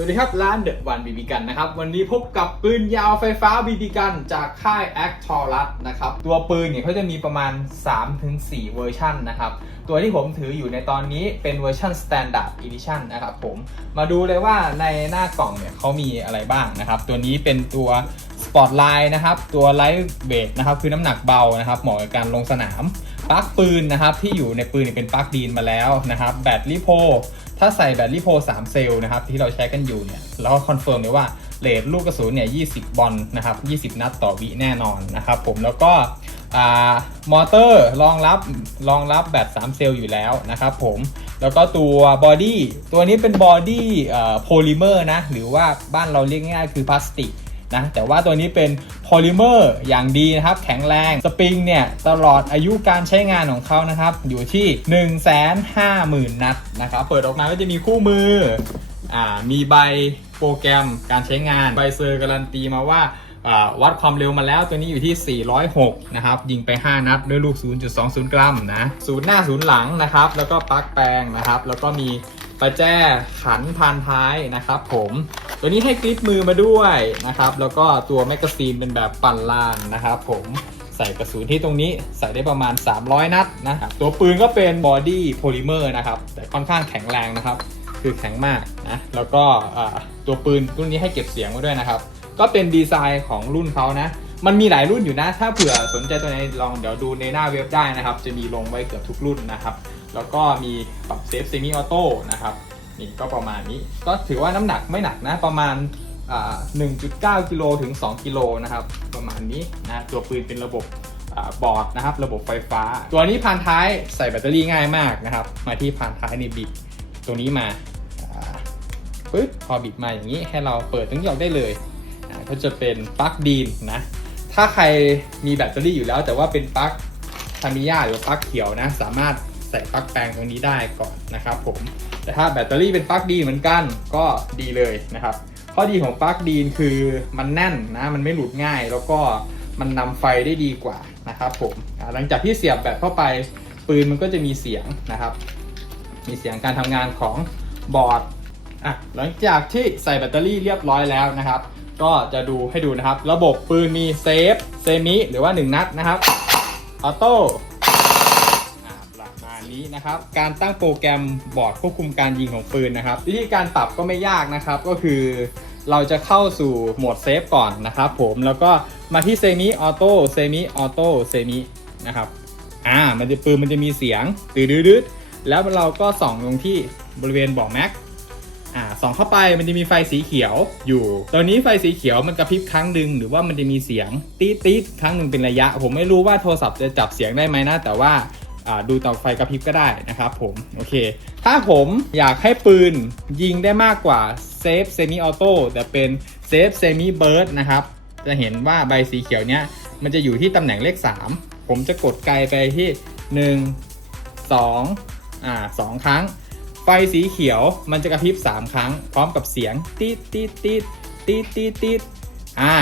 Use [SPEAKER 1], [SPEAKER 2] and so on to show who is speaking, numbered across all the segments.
[SPEAKER 1] สวัสดีครับ ร้านเดอะวันบีบีกันนะครับ วันนี้พบกับปืนยาวไฟฟ้าบีบีกันจากค่าย a c t o r u s นะครับ ตัวปืนเนี่ยเขาจะมีประมาณ 3-4 เวอร์ชันนะครับ ตัวที่ผมถืออยู่ในตอนนี้เป็นเวอร์ชัน Standard Edition นะครับผมมาดูเลยว่าในหน้ากล่องเนี่ยเขามีอะไรบ้างนะครับ ตัวนี้เป็นตัว Spotlight นะครับ ตัว Light Weight นะครับ คือน้ำหนักเบานะครับเหมาะกับการลงสนามปลั๊กปืนนะครับที่อยู่ในปืนเนี่ยเป็นปลั๊กดีนมาแล้วนะครับแบตลิโพ ถ้าใส่แบตลิโพ3เซลล์นะครับที่เราใช้กันอยู่เนี่ยเราก็คอนเฟิร์มเลยว่าเลทลูกกระสุนเนี่ย20 บอลนะครับ20 นัดต่อวิแน่นอนนะครับผมแล้วก็มอเตอร์รองรับรองรับแบต3เซลล์อยู่แล้วนะครับผมแล้วก็ตัวบอดี้ตัวนี้เป็นบอดี้โพลิเมอร์นะหรือว่าบ้านเราเรียกง่ายๆคือพลาสติก นะแต่ว่าตัวนี้เป็นโพลิเมอร์อย่างดีนะครับ แข็งแรงสปริงเนี่ย ตลอดอายุการใช้งานของเขานะครับ อยู่ที่ 1 5 0 0 0 0 นัดนะครับ เปิดออกมาก็จะมีคู่มืออ่ามีใบโปรแกรมการใช้งานใบเซอร์การันตีมาว่าอ่าวัดความเร็วมาแล้วตัวนี้อยู่ที่ 406 นะครับ ยิงไป 5 นัดด้วยลูก 0.20 กรัมนะศูนย์หน้าศูนย์หลังนะครับ แล้วก็ปลั๊กแปลงนะครับ แล้วก็มี ประแจขันพานท้ายนะครับผมตัวนี้ให้กริปมือมาด้วยนะครับ แล้วก็ตัวแมกกาซีนเป็นแบบปั่นลานนะครับผมใส่กระสุนที่ตรงนี้ใส่ได้ประมาณ 300 นัดนะครับตัวปืนก็เป็นบอดี้โพลิเมอร์นะครับ แต่ค่อนข้างแข็งแรงนะครับ คือแข็งมากนะแล้วก็ตัวปืนรุ่นนี้ให้เก็บเสียงมาด้วยนะครับ ก็เป็นดีไซน์ของรุ่นเขานะมันมีหลายรุ่นอยู่นะ ถ้าเผื่อสนใจตัวไหนลองเดี๋ยวดูในหน้าเว็บได้นะครับ จะมีลงไว้เกือบทุกรุ่นนะครับ แล้วก็มีปรับเซฟเซมิออโต้นะครับนี่ก็ประมาณนี้ ก็ถือว่าน้ำหนักไม่หนักนะประมาณอ่า1.9 กิโลถึง 2 กิโลนะครับ ประมาณนี้นะตัวปืนเป็นระบบอบอร์ดนะครับ ระบบไฟฟ้า ตัวนี้พานท้ายใส่แบตเตอรี่ง่ายมากนะครับ มาที่พานท้ายในบิดตัวนี้มาปึ๊บพอบิดมาอย่างนี้ให้เราเปิดทั้งยอกได้เลยก็จะเป็นปลั๊กดีนนะถ้าใครมีแบตเตอรี่อยู่แล้ว แต่ว่าเป็นปลั๊กทามิยาหรือปลั๊กเขียวนะ สามารถ ใส่ปลั๊กแปลงตรงนี้ได้ก่อนนะครับผมแต่ถ้าแบตเตอรี่เป็นปลั๊กดีเหมือนกันก็ดีเลยนะครับข้อดีของปลั๊กดีนคือมันแน่นนะมันไม่หลุดง่าย แล้วก็มันนำไฟได้ดีกว่านะครับผมหลังจากที่เสียบแบตเข้าไปปืนมันก็จะมีเสียงนะครับ มีเสียงการทำงานของบอร์ดอะหลังจากที่ใส่แบตเตอรี่เรียบร้อยแล้วนะครับ ก็จะดูให้ดูนะครับ ระบบปืนมีเซฟเซมิหรือว่า 1 นัดนะครับออโต้าณนี้นะครับ การตั้งโปรแกรมบอร์ดควบคุมการยิงของปืนนะครับ วิธีการปรับก็ไม่ยากนะครับก็คือ เราจะเข้าสู่โหมดเซฟก่อนนะครับผมแล้วก็มาที่เซมิออโต้เซมิออโต้เซมินะครับอ่ามันจะปืนมันจะมีเสียงตืดดืดๆแล้วเราก็ส่องลงที่บริเวณบอกแม็กอ่าส่องเข้าไปมันจะมีไฟสีเขียวอยู่ ตอนนี้ไฟสีเขียวมันกระพริบครั้งหนึ่งหรือว่ามันจะมีเสียงตีดตีดครั้งหนึ่งเป็นระยะ ผมไม่รู้ว่าโทรศัพท์จะจับเสียงได้ไหมนะ แต่ว่า ดูต่อไฟกระพริบก็ได้นะครับผมโอเค ถ้าผมอยากให้ปืนยิงได้มากกว่าเซฟเซมิออโต้แต่เป็นเซฟเซมิเบิร์ดนะครับ จะเห็นว่าใบสีเขียวเนี้ยมันจะอยู่ที่ตำแหน่งเลข 3 ผมจะกดไกลไปที่ 1 2อ่าสองครั้ง ไฟสีเขียวมันจะกระพริบ 3 ครั้ง พร้อมกับเสียงตีดตีดตีดตีดตีดตีดอ่า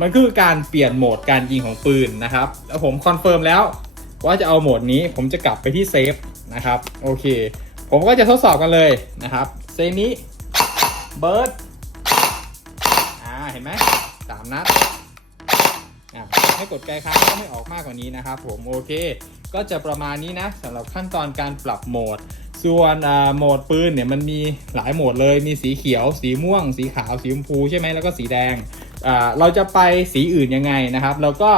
[SPEAKER 1] มันคือการเปลี่ยนโหมดการยิงของปืนนะครับ แล้วผมคอนเฟิร์มแล้ว ว่าจะเอาโหมดนี้ผมจะกลับไปที่เซฟนะครับโอเค ผมก็จะทดสอบกันเลยนะครับเซมิเบิร์ดอ่าเห็นไหมสามนัดอะให้กดไกลค้างก็ไม่ออกมากกว่านี้นะครับผมโอเค ก็จะประมาณนี้นะสำหรับขั้นตอนการปรับโหมด ส่วนโหมดปืนเนี่ยมันมีหลายโหมดเลยมีสีเขียว สีม่วง สีขาว สีชมพูใช่ไหมแล้วก็สีแดงอ่าเราจะไปสีอื่นยังไงนะครับ แล้วก็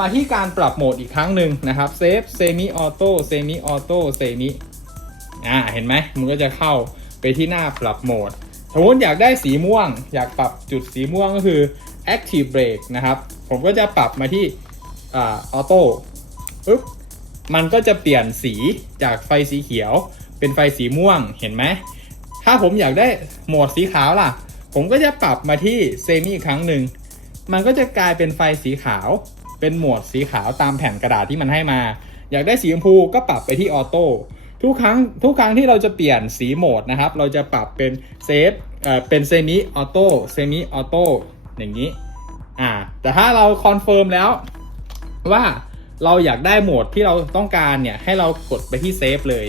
[SPEAKER 1] มาที่การปรับโหมดอีกครั้งหนึ่งนะครับเซฟเซมิออโต้เซมิออโต้เซมิอ่าเห็นไหมมันก็จะเข้าไปที่หน้าปรับโหมดสมมติอยากได้สีม่วง อยากปรับจุดสีม่วงก็คือ active brake นะครับ ผมก็จะปรับมาที่อ่าออโต้ปึ๊บมันก็จะเปลี่ยนสีจากไฟสีเขียว เป็นไฟสีม่วงเห็นไหม ถ้าผมอยากได้โหมดสีขาวล่ะ ผมก็จะปรับมาที่เซมิอีกครั้งหนึ่ง มันก็จะกลายเป็นไฟสีขาว เป็นโหมดสีขาวตามแผ่นกระดาษที่มันให้มา อยากได้สีชมพูก็ปรับไปที่ออโต้ทุกครั้งทุกครั้งที่เราจะเปลี่ยนสีโหมดนะครับ เราจะปรับเป็นเซฟเอ่อเป็นเซมิออโต้เซมิออโต้อย่างนี้อ่าแต่ถ้าเราคอนเฟิร์มแล้วว่าเราอยากได้โหมดที่เราต้องการเนี่ยให้เรากดไปที่เซฟเลย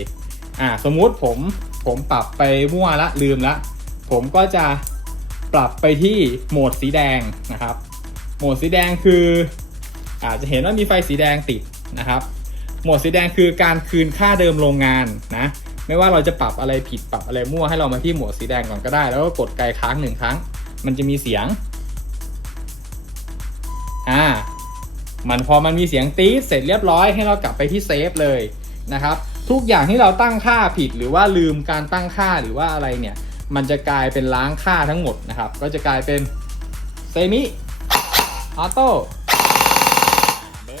[SPEAKER 1] อ่าสมมุติผมผมปรับไปมั่วละลืมละผมก็จะปรับไปที่โหมดสีแดงนะครับ โหมดสีแดงคือ อาจจะเห็นว่ามีไฟสีแดงติดนะครับ โหมดสีแดงคือการคืนค่าเดิมโรงงานนะไม่ว่าเราจะปรับอะไรผิดปรับอะไรมั่วให้เรามาที่โหมดสีแดงก่อนก็ได้ แล้วก็กดไกลค้างหนึ่งครั้ง มันจะมีเสียงอ่ามันพอมันมีเสียงตีดเสร็จเรียบร้อยให้เรากลับไปที่เซฟเลยนะครับทุกอย่างที่เราตั้งค่าผิดหรือว่าลืมการตั้งค่าหรือว่าอะไรเนี่ยมันจะกลายเป็นล้างค่าทั้งหมดนะครับ ก็จะกลายเป็นเซมิออโต้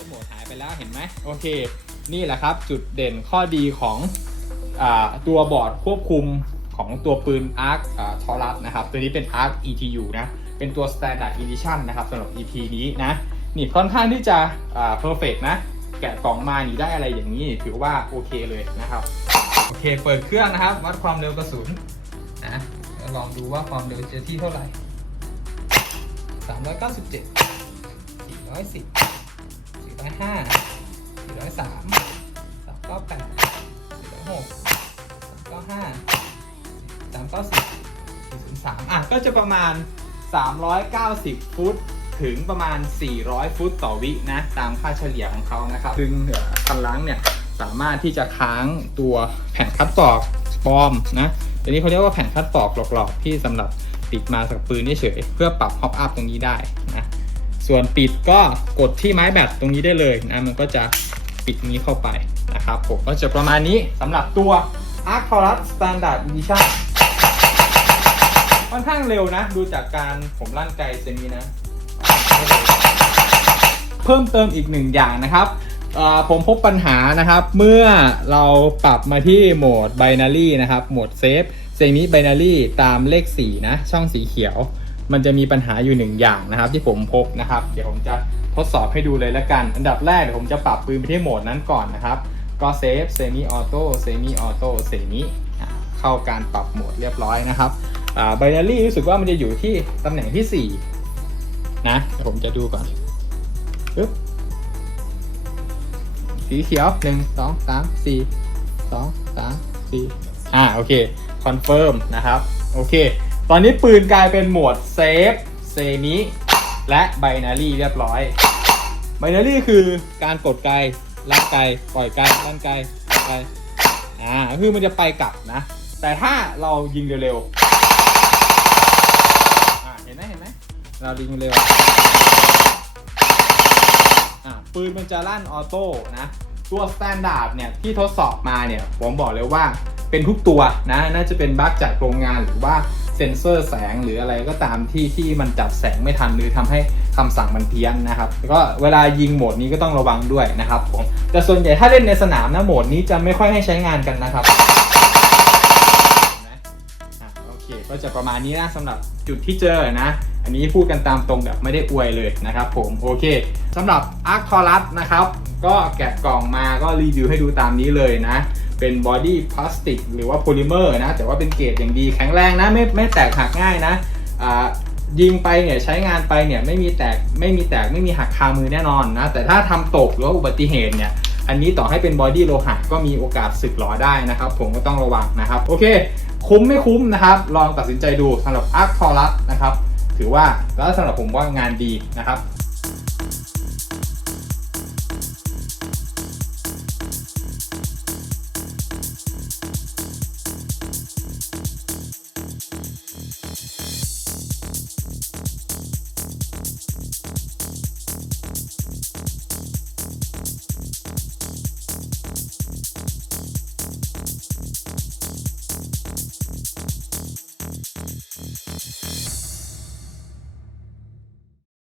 [SPEAKER 1] โหมดหายไปแล้วเห็นไหมโอเค นี่แหละครับจุดเด่นข้อดีของอตัวบอร์ดควบคุมของตัวปืน Arc ทอรัสนะครับ ตัวนี้เป็น Arc ETU นะ เป็นตัว Standard Edition นะครับสำหรับ EP นี้นะ นี่ค่อนข้างที่จะ perfect นะ แกะกล่องมานี่ได้อะไรอย่างนี้ถือว่าโอเคเลยนะครับ โอเคเปิดเครื่องนะครับ วัดความเร็วกระสุนนะแล้วลองดูว่าความเร็วจะที่เท่าไหร่ 397 410 405 403 398 406 395 390 403อะก็จะประมาณ390ฟุตถึงประมาณ 400 ฟุตต่อวินะ ตามค่าเฉลี่ยของเขานะครับซึ่งคันล้างเนี่ย สามารถที่จะค้างตัวแผ่นคัดตอกปลอมนะอันนี้เขาเรียกว่าแผ่นคัดตอกหลอกๆ ที่สำหรับติดมากับปืนเฉยๆเพื่อปรับฮอปอัพตรงนี้ได้นะ ส่วนปิดก็กดที่ไม้แบตตรงนี้ได้เลยนะมันก็จะปิดนี้เข้าไปนะครับผมก็จะประมาณนี้สำหรับตัว a r c t o r u s Standard Edition ค่อนข้างเร็วนะ ดูจากการผมลั่นไกลเซมินะ เพิ่มเติมอีกหนึ่งอย่างนะครับผมพบปัญหานะครับ เมื่อเราปรับมาที่โหมด binary นะครับ โหมดเซฟเซมิ binary ตามเลข 4 นะ ช่องสีเขียว มันจะมีปัญหาอยู่หนึ่งอย่างนะครับ ที่ผมพบนะครับ เดี๋ยวผมจะทดสอบให้ดูเลยละกัน อันดับแรกเดี๋ยวผมจะปรับปืนไปที่โหมดนั้นก่อนนะครับ ก็เซฟเซมิออโต้เซมิออโต้เซมิเข้าการปรับโหมดเรียบร้อยนะครับอ่า binary รู้สึกว่ามันจะอยู่ที่ตำแหน่งที่ 4 นะเดี๋ยวผมจะดูก่อนปึ๊บสีเขียวหนึ่งสองสามสี่สองสามสี่อ่าโอเคคอนเฟิร์มนะครับ โอเค ตอนนี้ปืนกลายเป็นโหมดเซฟเซมิและไบนารีเรียบร้อยไบนารีคือการกดไกลลั่นไกลปล่อยไกลลั่นไกลปล่อยไกลอ่าคือมันจะไปกลับนะ แต่ถ้าเรายิงเร็วๆอ่าเห็นไหมเห็นไหมเรายิงเร็วอะปืนมันจะลั่นออโต้นะตัวสแตนดาร์ดเนี่ยที่ทดสอบมาเนี่ยผมบอกเลยว่าเป็นทุกตัวนะน่าจะเป็นบั๊กจากโรงงานหรือว่า เซ็นเซอร์แสงหรืออะไรก็ตามที่ที่มันจับแสงไม่ทันหรือทำให้คำสั่งมันเพี้ยนนะครับก็เวลายิงโหมดนี้ก็ต้องระวังด้วยนะครับผมแต่ส่วนใหญ่ถ้าเล่นในสนามนะโหมดนี้จะไม่ค่อยให้ใช้งานกันนะครับโอเคก็จะประมาณนี้นะสำหรับจุดที่เจอนะอันนี้พูดกันตามตรงแบบไม่ได้อวยเลยนะครับผมโอเคสำหรับ a r c t o r u s นะครับก็แกะกล่องมาก็รีวิวให้ดูตามนี้เลยนะ เป็นบอดี้พลาสติกหรือว่าโพลิเมอร์นะ แต่ว่าเป็นเกรดอย่างดีแข็งแรงนะ ไม่ไม่แตกหักง่ายนะยิงไปเนี่ยใช้งานไปเนี่ยไม่มีแตกไม่มีแตกไม่มีหักคามือแน่นอนนะ แต่ถ้าทำตกหรือว่าอุบัติเหตุเนี่ยอันนี้ต่อให้เป็นบอดี้โลหะก็มีโอกาสสึกหรอได้นะครับ ผมก็ต้องระวังนะครับ โอเค คุ้มไม่คุ้มนะครับ ลองตัดสินใจดูสำหรับ Arc t o r u s นะครับ ถือว่าแล้วสำหรับผมว่างานดีนะครับ